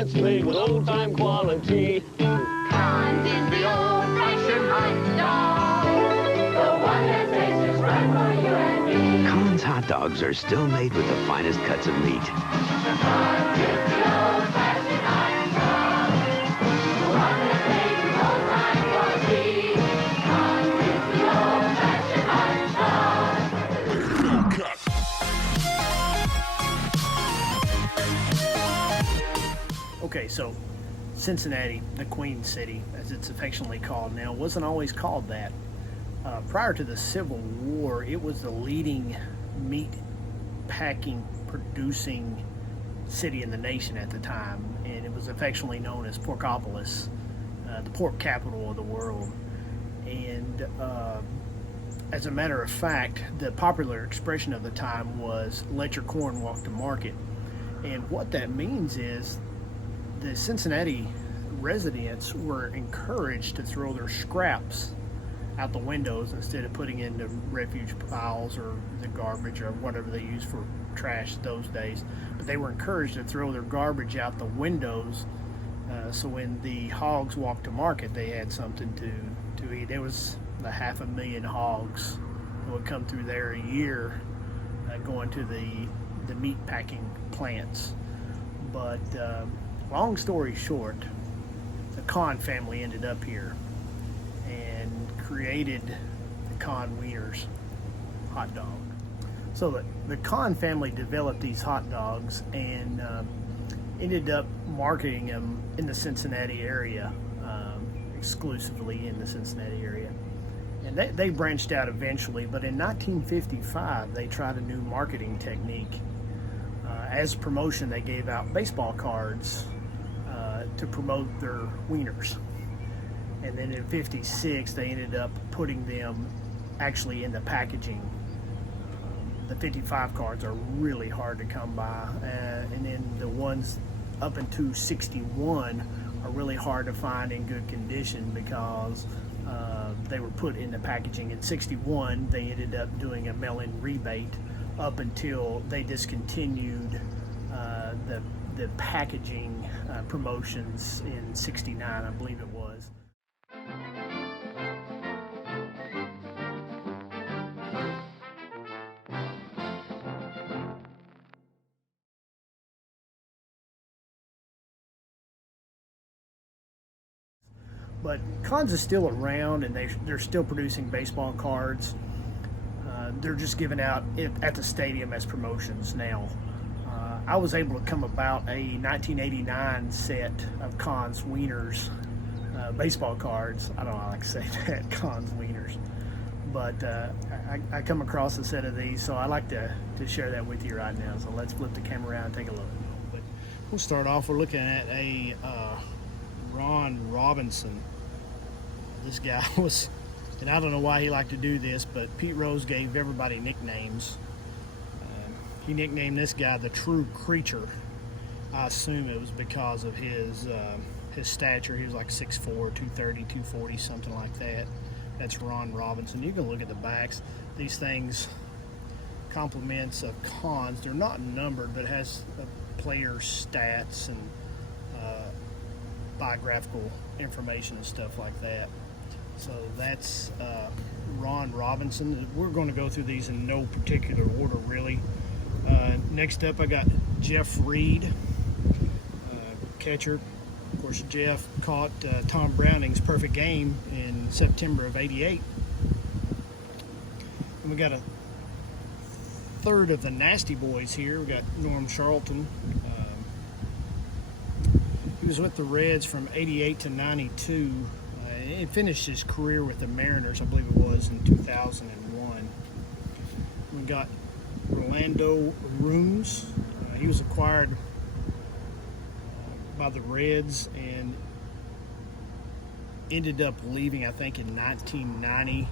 that's made with old-time quality. Kahn's is the old-fashioned hot dog, the one that tastes just right for you and me. Kahn's hot dogs are still made with the finest cuts of meat. Kahn's is the old-fashioned hot dog, the one that tastes with old-time quality. Kahn's is the old-fashioned hot dog. Okay, so Cincinnati, the Queen City, as it's affectionately called now, wasn't always called that. Prior to the Civil War, it was the leading meat packing, producing city in the nation at the time, and it was affectionately known as Porkopolis, the pork capital of the world. And as a matter of fact, the popular expression of the time was "let your corn walk to market." And what that means is the Cincinnati residents were encouraged to throw their scraps out the windows instead of putting into refuge piles or the garbage or whatever they used for trash those days. But they were encouraged to throw their garbage out the windows, so when the hogs walked to market, they had something to eat. There was 500,000 hogs that would come through there a year, going to the meat packing plants. But long story short, the Kahn family ended up here and created the Kahn Wieners hot dog. So the Kahn family developed these hot dogs and ended up marketing them in the Cincinnati area, exclusively in the Cincinnati area. And they branched out eventually, but in 1955 they tried a new marketing technique. As promotion, they gave out baseball cards to promote their wieners. And then in 56 they ended up putting them actually in the packaging. The 55 cards are really hard to come by, and then the ones up into 61 are really hard to find in good condition because they were put in the packaging. In 61 they ended up doing a mail-in rebate up until they discontinued the packaging promotions in 69, I believe it was. But Kahn's is still around, and they're still producing baseball cards. They're just given out at the stadium as promotions now. I was able to come about a 1989 set of Kahn's Wieners baseball cards. I don't know, I like to say that, Kahn's Wieners. But I come across a set of these, so I like to share that with you right now. So let's flip the camera around and take a look. But we'll start off, we're looking at a Ron Robinson. This guy was, and I don't know why he liked to do this, but Pete Rose gave everybody nicknames. He nicknamed this guy the True Creature. I assume it was because of his stature. He was like 6'4", 230, 240, something like that. That's Ron Robinson. You can look at the backs. These things, compliments of Kahn's. They're not numbered, but it has player stats and biographical information and stuff like that. So that's Ron Robinson. We're going to go through these in no particular order, really. Next up, I got Jeff Reed, catcher. Of course, Jeff caught Tom Browning's perfect game in September of '88. And we got a third of the Nasty Boys here. We got Norm Charlton. He was with the Reds from '88 to '92. He finished his career with the Mariners, I believe it was, in 2001. We got Orlando Rooms. He was acquired by the Reds and ended up leaving, I think, in 1990.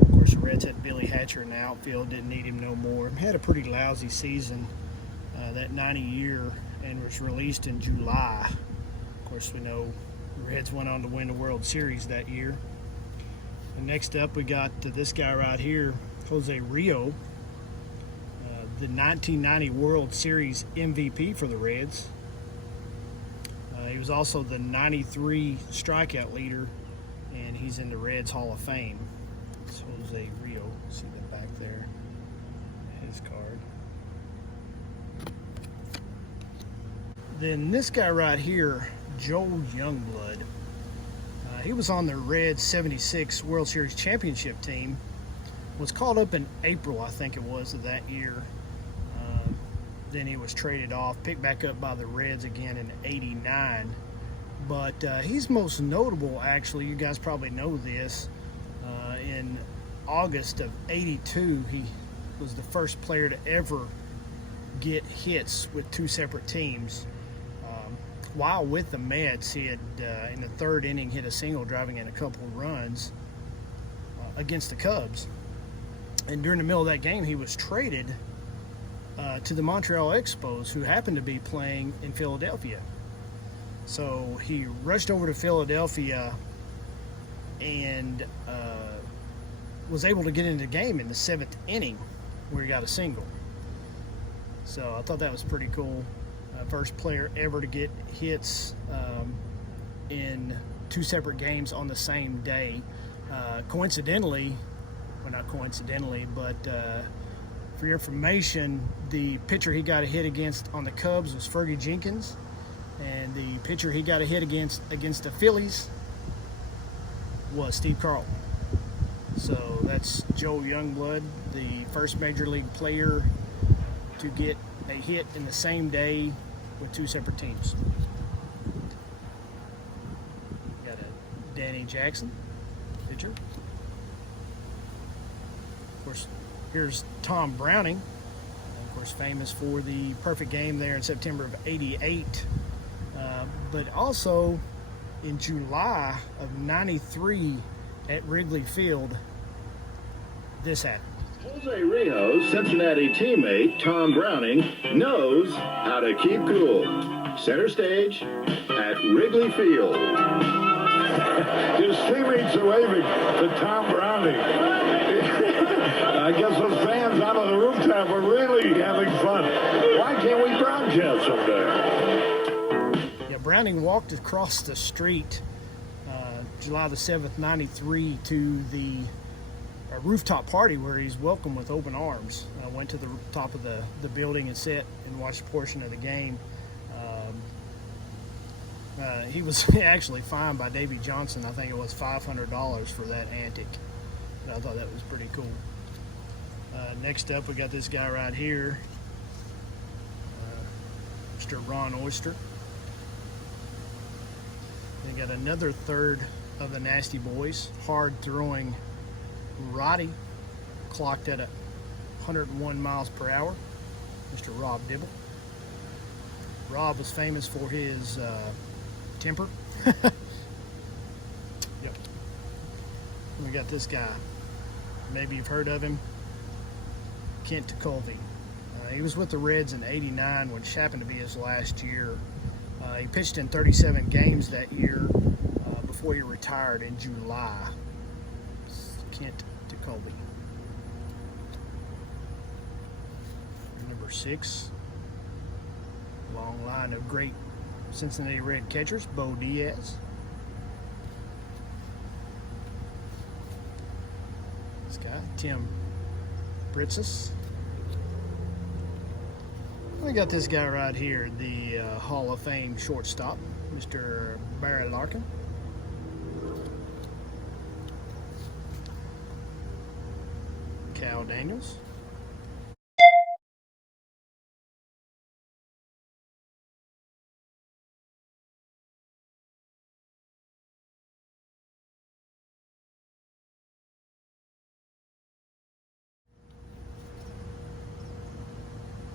Of course, the Reds had Billy Hatcher in the outfield, didn't need him no more. Had a pretty lousy season that 90 year and was released in July. Of course, we know the Reds went on to win the World Series that year. And next up, we got this guy right here, Jose Rio, the 1990 World Series MVP for the Reds. He was also the 93 strikeout leader, and he's in the Reds Hall of Fame. It's Jose Rio. See the back there? His card. Then this guy right here, Joe Youngblood. He was on the Reds 76 World Series championship team. Was called up in April, I think it was, of that year. Then he was traded off, picked back up by the Reds again in '89. But he's most notable, actually, you guys probably know this, in August of '82, he was the first player to ever get hits with two separate teams. While with the Mets, he had, in the third inning, hit a single, driving in a couple of runs against the Cubs. And during the middle of that game, he was traded to the Montreal Expos, who happened to be playing in Philadelphia. So he rushed over to Philadelphia and was able to get into the game in the 7th inning, where he got a single. So I thought that was pretty cool. First player ever to get hits in two separate games on the same day. Coincidentally, well, not coincidentally, but for your information, the pitcher he got a hit against on the Cubs was Fergie Jenkins, and the pitcher he got a hit against the Phillies was Steve Carlton. So that's Joe Youngblood, the first major league player to get a hit in the same day with two separate teams. Got a Danny Jackson pitcher. Of course, here's Tom Browning, of course famous for the perfect game there in September of '88. But also in July of '93 at Wrigley Field, this happened. Jose Rio's Cincinnati teammate, Tom Browning, knows how to keep cool. Center stage at Wrigley Field. His teammates are waving to Tom Browning. I guess those fans out on the rooftop are really having fun. Why can't we broadcast someday? Yeah, Browning walked across the street July the 7th, '93 to the rooftop party where he's welcomed with open arms. Went to the top of the building and sat and watched a portion of the game. He was actually fined by Davey Johnson. I think it was $500 for that antic. I thought that was pretty cool. Next up, we got this guy right here, Mr. Ron Oyster. Then got another third of the Nasty Boys, hard-throwing Roddy, clocked at 101 miles per hour, Mr. Rob Dibble. Rob was famous for his temper. Yep. We got this guy. Maybe you've heard of him. Kent Colby. He was with the Reds in '89, which happened to be his last year. He pitched in 37 games that year before he retired in July. Kent Colby. Number 6. Long line of great Cincinnati Red catchers. Bo Diaz. This guy, Tim Britzes. We got this guy right here, the Hall of Fame shortstop, Mr. Barry Larkin. Cal Daniels.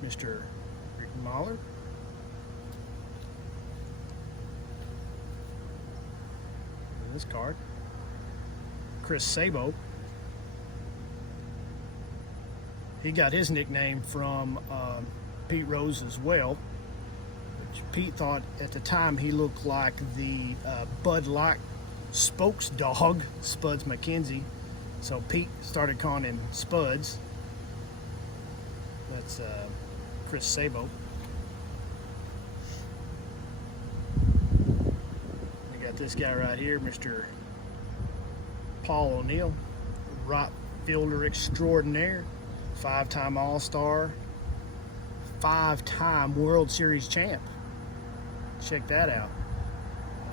Mr. Rick Mahler. This card. Chris Sabo. He got his nickname from Pete Rose as well, which Pete thought at the time he looked like the Bud Light spokes dog, Spuds McKenzie. So Pete started calling him Spuds. That's Chris Sabo. this guy right here, Mr. Paul O'Neill, right fielder extraordinaire, 5-time All-Star, 5-time World Series champ. Check that out.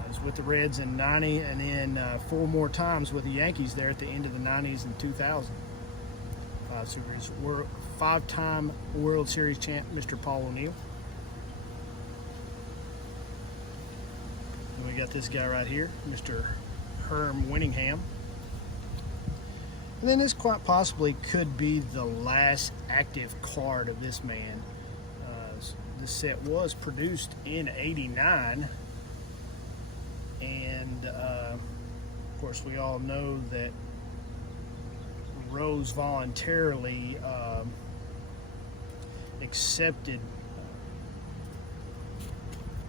Was with the Reds in '90, and then 4 more times with the Yankees there at the end of the '90s and 2000. 5-time World Series champ, Mr. Paul O'Neill. And we got this guy right here, Mr. Herm Winningham. And then this quite possibly could be the last active card of this man. This set was produced in '89, and of course we all know that Rose voluntarily accepted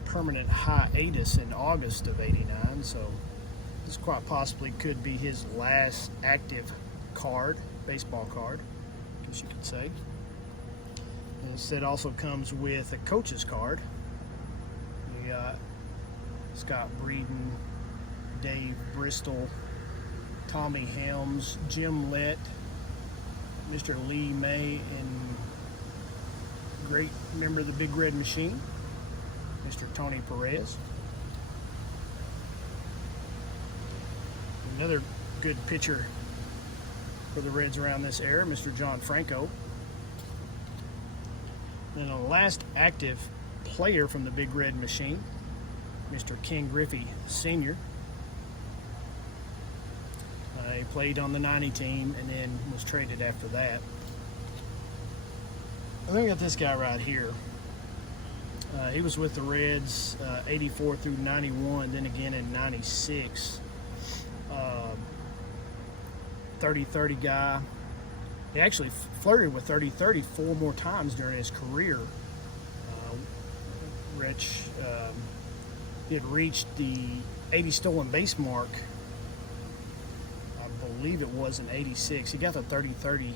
permanent hiatus in August of '89, so this quite possibly could be his last active card, baseball card, I guess you could say. And this set also comes with a coach's card. We got Scott Breeden, Dave Bristol, Tommy Helms, Jim Lett, Mr. Lee May, and great member of the Big Red Machine, Mr. Tony Perez. Another good pitcher for the Reds around this era, Mr. John Franco. And the last active player from the Big Red Machine, Mr. Ken Griffey Sr. He played on the '90 team and then was traded after that. I think I got this guy right here. He was with the Reds '84 through '91, then again in '96. 30-30 guy. He actually flirted with 30-30 4 more times during his career. Rich he had reached the 80 stolen base mark. I believe it was in '86. He got the 30-30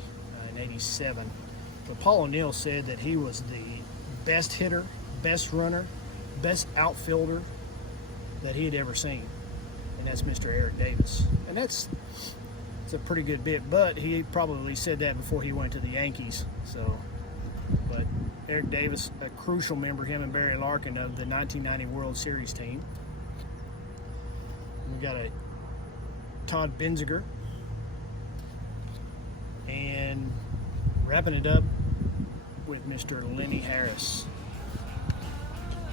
in '87. But Paul O'Neill said that he was the best hitter, best runner, best outfielder that he had ever seen. And that's Mr. Eric Davis. And it's a pretty good bit, but he probably said that before he went to the Yankees. So, but Eric Davis, a crucial member, him and Barry Larkin, of the 1990 World Series team. We got a Todd Benziger, and wrapping it up with Mr. Lenny Harris.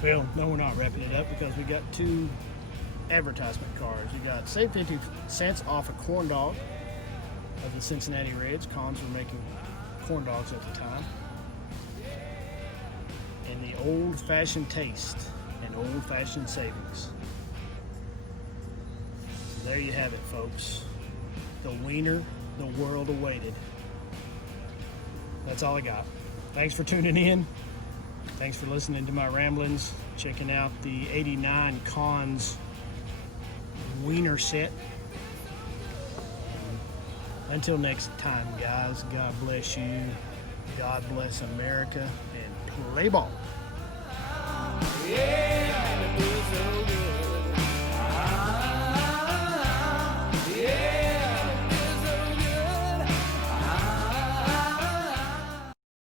Well, no, we're not wrapping it up because we got 2 advertisement cards. You got save 50 cents off a corn dog of the Cincinnati Reds. Kahns were making corn dogs at the time. And the old-fashioned taste and old-fashioned savings. So there you have it, folks. The wiener the world awaited. That's all I got. Thanks for tuning in. Thanks for listening to my ramblings. Checking out the '89 Kahn's Wiener set. Until next time, guys, God bless you. God bless America, and play ball. Yeah.